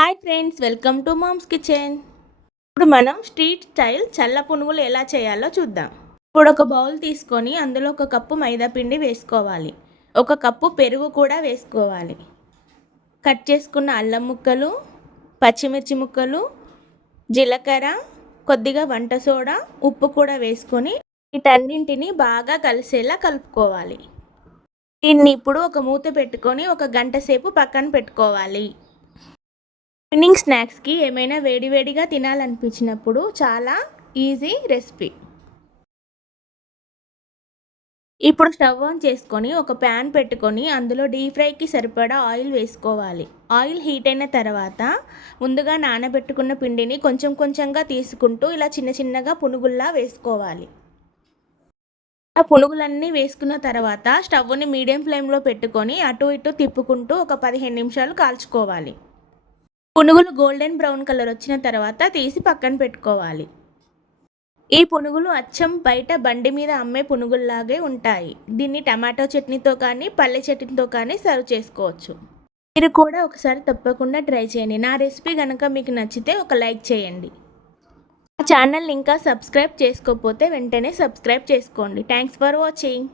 Hi friends, welcome to mom's kitchen. ఇప్పుడు మనం street style చల్ల పునుగులు ఎలా చేయాలో చూద్దాం. ఇప్పుడు ఒక బౌల్ తీసుకొని అందులో ఒక కప్పు మైదా పిండి వేసుకోవాలి. ఒక కప్పు పెరుగు కూడా వేసుకోవాలి. కట్ చేసుకున్న అల్లం ముక్కలు, పచ్చిమిర్చి ముక్కలు, జీలకర్ర, కొద్దిగా వంట సోడా, ఉప్పు కూడా వేసుకొని వీటన్నింటిని బాగా కలిసేలా కలుపుకోవాలి. దీన్ని ఇప్పుడు ఒక మూత పెట్టుకొని ఒక గంట సేపు పక్కన పెట్టుకోవాలి. ఈవినింగ్ స్నాక్స్కి ఏమైనా వేడివేడిగా తినాలనిపించినప్పుడు చాలా ఈజీ రెసిపీ. ఇప్పుడు స్టవ్ ఆన్ చేసుకొని ఒక ప్యాన్ పెట్టుకొని అందులో డీప్ ఫ్రైకి సరిపడా ఆయిల్ వేసుకోవాలి. ఆయిల్ హీట్ అయిన తర్వాత ముందుగా నానబెట్టుకున్న పిండిని కొంచెం కొంచెంగా తీసుకుంటూ ఇలా చిన్న చిన్నగా పునుగుల్లా వేసుకోవాలి. ఆ పునుగులన్నీ వేసుకున్న తర్వాత స్టవ్ని మీడియం ఫ్లేమ్లో పెట్టుకొని అటు ఇటు తిప్పుకుంటూ ఒక 15 నిమిషాలు కాల్చుకోవాలి. పునుగులు గోల్డెన్ బ్రౌన్ కలర్ వచ్చిన తర్వాత తీసి పక్కన పెట్టుకోవాలి. ఈ పునుగులు అచ్చం బయట బండి మీద అమ్మే పునుగుల్లాగే ఉంటాయి. దీన్ని టమాటో చట్నీతో కానీ పల్లె చట్నీతో కానీ సర్వ్ చేసుకోవచ్చు. మీరు కూడా ఒకసారి తప్పకుండా ట్రై చేయండి. నా రెసిపీ కనుక మీకు నచ్చితే ఒక లైక్ చేయండి. ఆ ఛానల్ ఇంకా సబ్స్క్రైబ్ చేసుకోకపోతే వెంటనే సబ్స్క్రైబ్ చేసుకోండి. Thanks for watching.